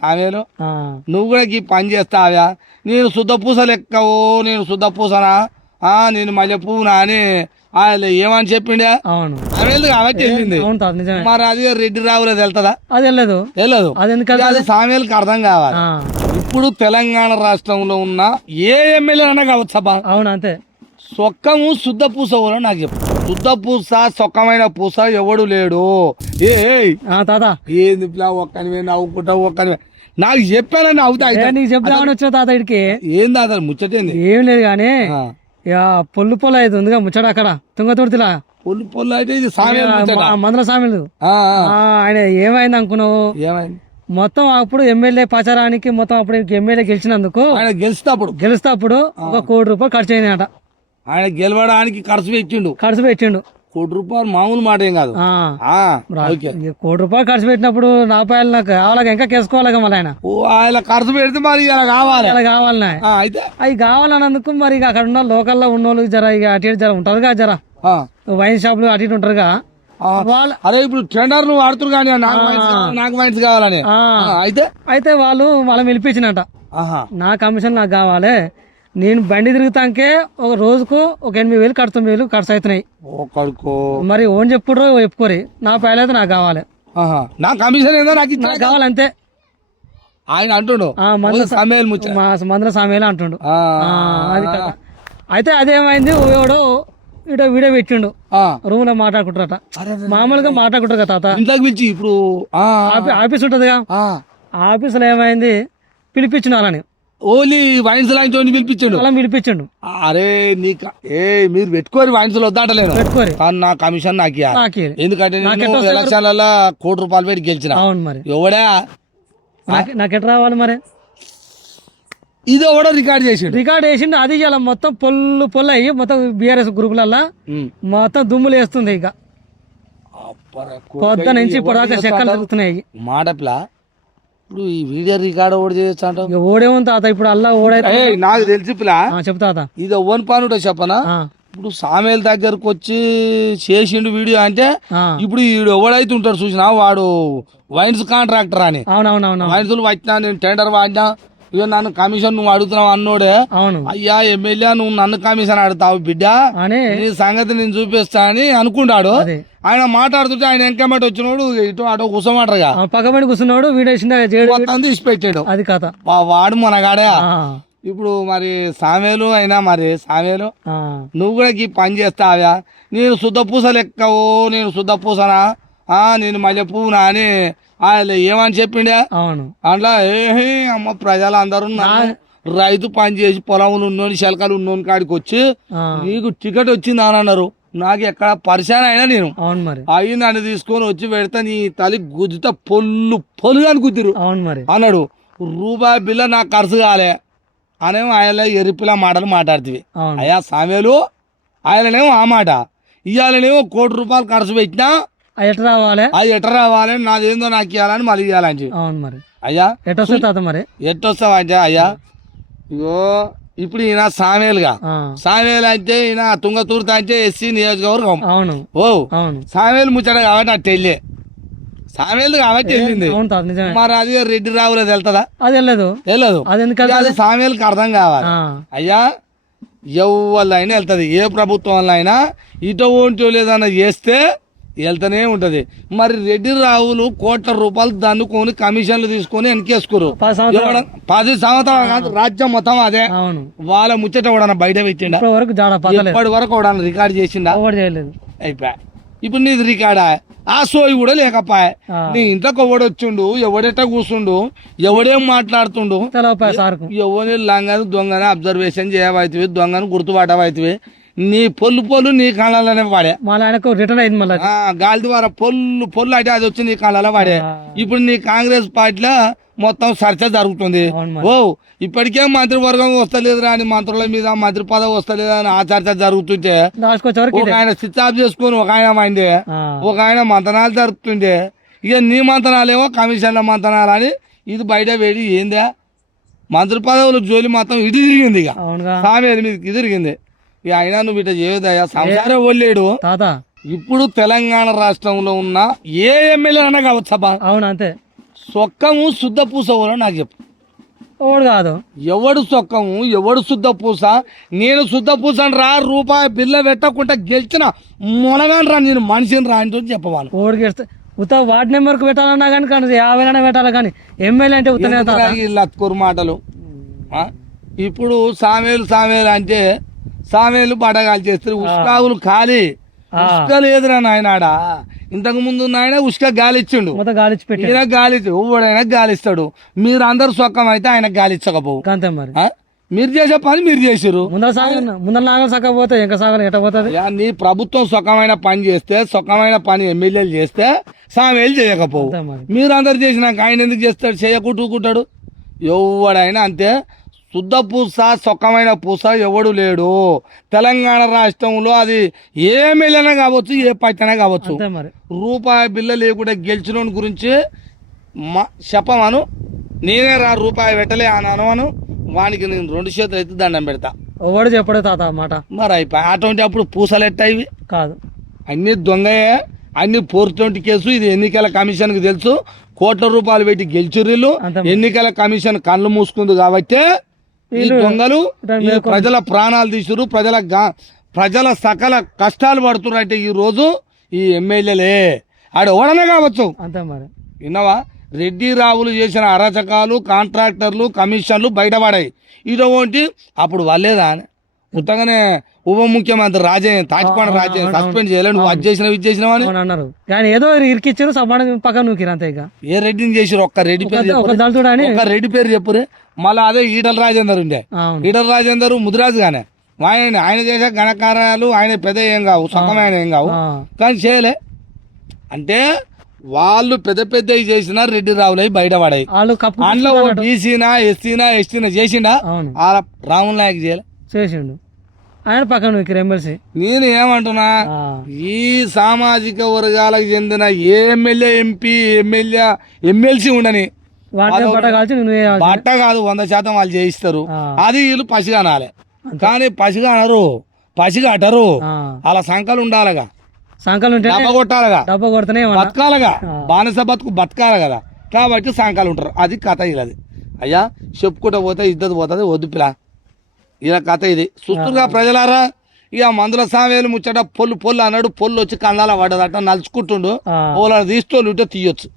సామేలు నువ్వు కూడా ఈ పని చేస్తావా? నేను శుద్ధ పూస లెక్కవో, నేను శుద్ధ పూసనా, నేను మల్లె పువ్వునా అని ఆయన ఏమని చెప్పిండే? అవును కాబట్టి వెళ్ళింది. మరి అది రెడ్డి రావులేదు వెళ్తుందా? అది వెళ్ళదు. అది సామేలకు అర్థం కావాలి. ఇప్పుడు తెలంగాణ రాష్ట్రంలో ఉన్న ఏ ఎమ్మెల్యే అన్నా కావచ్చబ్బా. అవును అంతే. సొక్కము శుద్ధ పూస కూడా నాకు చెప్పు. శుద్ధ పూస సొక్కమైన పూస ఎవడు లేడు. తాత ఏంది ఒక్కనివే నవ్వుకుంటా, ఒక్కనివే నాకు చెప్పానని అవుతా. నీకు చెప్తామని వచ్చిన తాత ఇడికి ఏంది అసలు ముచ్చటేంది? ఏం లేదు గానీ పొల్లు పొల్ల అయితే ఉందిగా ముచ్చట అక్కడ తుంగతుర్తిలా. పొల్లు పొల్లు అయితే ఇది మందుల సామెలు. ఆయన ఏమైంది అనుకున్నావు? ఏమైంది మొత్తం అప్పుడు ఎమ్మెల్యే ప్రచారానికి మొత్తం అప్పుడు ఎమ్మెల్యే గెలిచినందుకు ఆయన గెలిచేటప్పుడు 1 కోటి రూపాయలు ఖర్చు అయినాయట. ఆయన గెలవడానికి ఖర్చు పెట్టిండు. 1 కోటి రూపాయలు మామూలు మాట ఏం కాదు. 1 కోటి రూపాయలు ఖర్చు పెట్టినప్పుడు నా పాయలు నాకు కావాలి, ఇంకా కేసుకోవాలి మళ్ళీ ఆయన. ఆయన ఖర్చు పెడితే మరి ఇలా కావాలి అయితే అవి కావాలన్నందుకు మరి ఇక అక్కడ ఉన్న లోకల్లో ఉన్న వాళ్ళు జర ఇక అటు ఇటు జర ఉంటారు కదా, జర వైన్ షాపులు అటు ఇటు ఉంటారుగా. అరే ఇప్పుడు టెండర్లు వాడుతురు కానీ నాకు వైన్స్ కావాలని అయితే వాళ్ళు పిలిపించినట, నా కమిషన్ నాకు కావాలి, నేను బండి తిరుగుతాకే ఒక రోజుకు 8,000 9,000 ఖర్చు అవుతున్నాయి. మరి ఓన్ చెప్పుడో చెప్పుకోరి, నా పైలు అయితే నాకు కావాలి, నా కమిషన్ ఏదో నాకు కావాలి అంతే ఆయన అంటుండు. మందుల సామేలు అంటుండు. అది అయితే అదేమైంది, ఎవడో వీడియో పెట్టిండు, రూమ్ లో మాట్లాడుకుంటారట. మామూలుగా మాట్లాడుకుంటారు కదా తాత. ఇప్పుడు ఆఫీస్ ఉంటదిగా, ఆఫీస్ లో ఏమైంది పిలిపించిన వాళ్ళని, ఓన్లీ వైన్స్ లాంటి పిలిపించండు. అరే మీరు పెట్టుకోరు వైన్స్ వద్దాటలేదు, పెట్టుకోరు. నా కమిషన్ నాకు ఎందుకంటే ఎలక్షన్లలో 1 కోటి రూపాయలు పెట్టి గెలిచిన. అవును మరి ఎవడా నాకెట్ రావాలి మరి? ఇది ఎవడో రికార్డ్ చేసిండు. అది ఇలా మొత్తం పొల్లు అయ్యి మొత్తం బీఆర్ఎస్ గ్రూపులల్లా మొత్తం దుమ్ములు వేస్తుంది. ఇక పొద్దు నుంచి ఇప్పటిదాకా చెక్కలు తిరుగుతున్నాయి మాటప్లా. ఇప్పుడు ఈ వీడియో రికార్డ్ ఓడి చేయొచ్చు అంట. ఓడేమో తాత ఇప్పుడు అల్లా ఓడైతే నాకు తెలిసి చెప్తా ఇది ఓన్ పని చెప్పనా. ఇప్పుడు సామేల దగ్గరకు వచ్చి చేసిండు వీడియో అంటే, ఇప్పుడు వీడు ఎవడైతే ఉంటాడు చూసినా వాడు వైన్స్ కాంట్రాక్టర్ అని. అవునవునవును. వైన్స్ వచ్చినా నేను టెండర్ వాడినా, ఇక నన్ను కమిషన్ నువ్వు అడుగుతున్నావు అన్నోడే. అయ్యా ఎమ్మెల్యే నువ్వు నన్ను కమిషన్ అడుగుతావు బిడ్డ, నీ సంగతి నేను చూపిస్తా అని అనుకుంటాడు. ఆయన మాట్లాడుతుంటే ఆయన ఎంకమెంట్ వచ్చినోడు ఇటు అటు కూర్చోమంటారుగా, పక్కబడి కూర్చున్నాడు వీడియో తీసి పెట్టాడు. అది కథ వాడు మనగాడే. ఇప్పుడు మరి సామేలు అయినా మరి సామేలు నువ్వు కూడా ఈ పని చేస్తావా? నేను శుద్ధ పూస లెక్కవో, నేను శుద్ధ పూసనా, నేను మల్లె పువ్వునా అని ఆయన ఏమని చెప్పిండే? అవును. అట్లా అమ్మ ప్రజలందరూ రైతు పని చేసి పొలంలో ఉన్నోని శలకలు ఉన్నోని కాడికి వచ్చి నీకు టికెట్ వచ్చింది అని అన్నారు. నాకు ఎక్కడ పరిశాన్ అయినా నేను అయ్యి నన్ను తీసుకొని వచ్చి పెడతా, నీ తల్లి గుద్దుతా పొల్లుగా గుద్దిరు అన్నాడు. రూపాయి బిల్ల నాకు ఖర్చు కాలే అనేమో ఆయన ఎరిపిలా మాటలు మాట్లాడుతుంది. అయ్యా సామేలు ఆయననేమో ఆ మాట, ఇవాళనేమో 1 కోటి రూపాయలు ఖర్చు పెట్టినా ఎట రావాలి, నాదేందో నాకు ఇవ్వాలని మళ్ళీ ఇవ్వాలని. అయ్యా ఎట్టొస్తావంటే అయ్యా ఇగో ఇప్పుడు ఈయన సామేలుగా అంటే ఈయన తుంగతుర్తి అంటే ఎస్సీ నియోజకవర్గం. సామేలు ముచ్చట కాబట్టి అట్టు వెళ్ళే సామేలు కాబట్టి వెళ్ళింది. మరి అది రెడ్డి రావులేదు వెళ్తుందా? అది వెళ్ళదు. అది సామేలకు అర్థం కావాలి. అయ్యా ఎవరినైనా వెళ్తుంది, ఏ ప్రభుత్వం వల్ల అయినా ఇటు లేదన్నా చేస్తే వెళ్తూనే ఉంటది. మరి రెడ్డి రావులు 1 కోట్ల రూపాయలు దన్నుకొని కమిషన్లు తీసుకొని వెనకేసుకోరు. 10 సంవత్సరాలు కాదు రాజ్యం మొత్తం అదే. వాళ్ళ ముచ్చట కూడా బయట పెట్టిండా? ఇప్పటి వరకు కూడా రికార్డ్ చేసిండా? అయిపోయా. ఇప్పుడు నీది రికార్డా? ఆ సోయి కూడా లేకపోయా. నీ ఇంట్లోకి ఎవడొచ్చిండు, ఎవడెట్ట కూర్చుండు, ఎవడేం మాట్లాడుతుండు, ఎవరి లంగని దొంగని అబ్జర్వేషన్ చేయవైతివి, దొంగని గుర్తుపట్టవైతివి. నీ పొల్లు నీ కాళ్ళలోనే వాడే. రిటర్న్ అయింది మళ్ళీ గాలి ద్వారా పొల్లు అంటే అది వచ్చి నీ కాళ్ళలో వాడే. ఇప్పుడు నీ కాంగ్రెస్ పార్టీలో మొత్తం చర్చ జరుగుతుంది. ఇప్పటికే మంత్రివర్గం వస్తలేదురా అని, మంత్రుల మీద మంత్రి పదవి వస్తలేదా అని ఆ చర్చ జరుగుతుంటే ఒక ఆయన స్విచ్ ఆఫ్ చేసుకుని ఒక ఆయన మైండే, ఒక ఆయన మంతనాలు జరుపుతుండే. ఇక నీ మంతనాలేమో కమిషన్ల మంతనాలు అని ఇది బయట వేడి. ఏందా మంత్రి పదవులు జోలి మొత్తం ఇటు తిరిగింది. ఇక సామేలు మీదకి తిరిగింది. ఇక అయినా నువ్వు ఇట్లా చేయదయ్యా, సంసారం వల్లేడు. ఇప్పుడు తెలంగాణ రాష్ట్రంలో ఉన్న ఏ ఎమ్మెల్యే అన్నా కావచ్చబ్బా. అవును అంతే. సొక్కము శుద్ధ పూస ఎవరో నాకు చెప్పు. ఓడు కాదు. ఎవడు సొక్కము ఎవడు శుద్ధ పూస? నేను శుద్ధ పూసని రా, రూపాయి బిల్ల పెట్టకుండా గెలిచిన మొనగాని రా, నేను మనిషిని రా అంటే చెప్పవాలి. ఓడికి ఇస్తే ఉత్త వార్డు నెంబర్కి పెట్టాలన్నా కానీ 50 పెట్టాలి, కానీ ఎమ్మెల్యే అంటే ఉత్తనే లత్కూరు మాటలు. ఇప్పుడు సామేలు అంటే సామేలు బడగాలు చేస్తారు, ఉస్కాగులు ఖాళీ. ఉస్క లేదురా నాయనాడ. ఇంతకు ముందు నాయన ఉస్క గాలి ఇచ్చిండు, ఈయన గాలి ఎవడైనా గాలిస్తాడు. మీరు అందరు సొక్కం అయితే ఆయన గాలి ఇచ్చకపోవు. అంతే మరి. మీరు చేసే పని మీరు చేసారు. ముందర నాగలు సక్కపోతే ఇంకా సాగలు ఎట్ట పోతుంది? నీ ప్రభుత్వం సుఖమైన పని చేస్తే, సుఖమైన పని ఎమ్మెల్యేలు చేస్తే సామేలు చేయకపోవు. మీరు అందరు చేసినాక ఆయన ఎందుకు చేస్తాడు? చేయకుంటుకుంటాడు. ఎవడైనా అంతే. శుద్ధ పూస సుఖమైన పూస ఎవడు లేడు తెలంగాణ రాష్ట్రంలో. అది ఏ ఎమ్మెల్యేనా కావచ్చు, ఏ పార్టీ అయినా కావచ్చు. రూపాయి బిల్ల లేకుండా గెలిచిన గురించి చెప్పమను. నేనే రా రూపాయి పెట్టలే అని అనవను. వానికి నేను 2 చేతులు అయితే దండం పెడతా. ఎవడు చెప్పడే తాత మాట. మరి అయిపోయి అటువంటి అప్పుడు పూసలు ఎట్టా ఇవి కాదు. అన్ని దొంగయే, అన్ని 420 కేసు. ఇది ఎన్నికల కమిషన్ కి తెలుసు. కోట్ల రూపాయలు పెట్టి గెలిచిర్రు. ఎన్నికల కమిషన్ కళ్ళు మూసుకుంది కాబట్టి ఈ దొంగలు ఈ ప్రజల ప్రాణాలు తీసురు, ప్రజల సకల కష్టాలు పడుతున్నారు. అంటే ఈ రోజు ఈ ఎమ్మెల్యేలే ఆడు ఎవడనే కావచ్చు. అంతే మరి. విన్నావా? రెడ్డి రావులు చేసిన అరాచకాలు, కాంట్రాక్టర్లు, కమిషన్లు బయటపడాయి. ఇటువంటి అప్పుడు వాళ్ళేదా ఉత్తగానే ఉప ముఖ్యమంత్రి తాటిపాడ రాజయ్య సస్పెండ్ చేయలేదు. నువ్వు అది చేసినావు ఇది చేసినావు అని అన్నారు. కానీ ఏదో ఇరికిచ్చారు, పక్కన నూకిరు అంతే. ఇక ఏ రెడ్డిని చేసారు? ఒక్క రెడ్డి పేరు, ఒక్క రెడ్డి పేరు చెప్పురే. మళ్ళీ అదే ఈటల రాజేందర్ ఉండే. ఈటల రాజేందర్ ముదిరాజు గానే ఆయన చేసే గణకార్యాలు ఆయన పెద్ద ఏం కావు, సొంతమైన ఏం కావు, కానీ చేయలే. అంటే వాళ్ళు పెద్ద చేసిన రెడ్డి రావులై బయటపడాయి. అందులో బీసీనా ఎస్టీనా చేసిండా? రాముల్ నాయక్ చేసిండు. ఆయన పక్కన ఎమ్మెల్సీ. నేను ఏమంటున్నా, ఈ సామాజిక వర్గాలకు చెందిన ఏ ఎమ్మెల్యే, ఎంపీ, ఎమ్మెల్సీ ఉండని బట్ట కాదు 100% వాళ్ళు చేయిస్తారు. అది వీళ్ళు పసిగనాలి. కానీ పసిగనరు, పసిగట్టరు. అలా సంకలు ఉండాలిగా, డబ్బ కొట్టాలిగా, బతకాలగా, బానిస బతకాలి కదా. కాబట్టి సంకలు ఉంటారు. అది కథ ఇలాది. అయ్యా చెప్పుకుంటూ పోతే ఇద్దరు పోతుంది. వద్దు పిల్ల, ఇలా కథ ఇది. సుస్తుగా ప్రజలారా, ఇక మందుల సామేలు ముచ్చట పొల్లు అన్నాడు. పొల్లు వచ్చి కళ్ళాల పడ్డదట, నలుచుకుంటుండు. పోలను తీస్తూ తీయొచ్చు.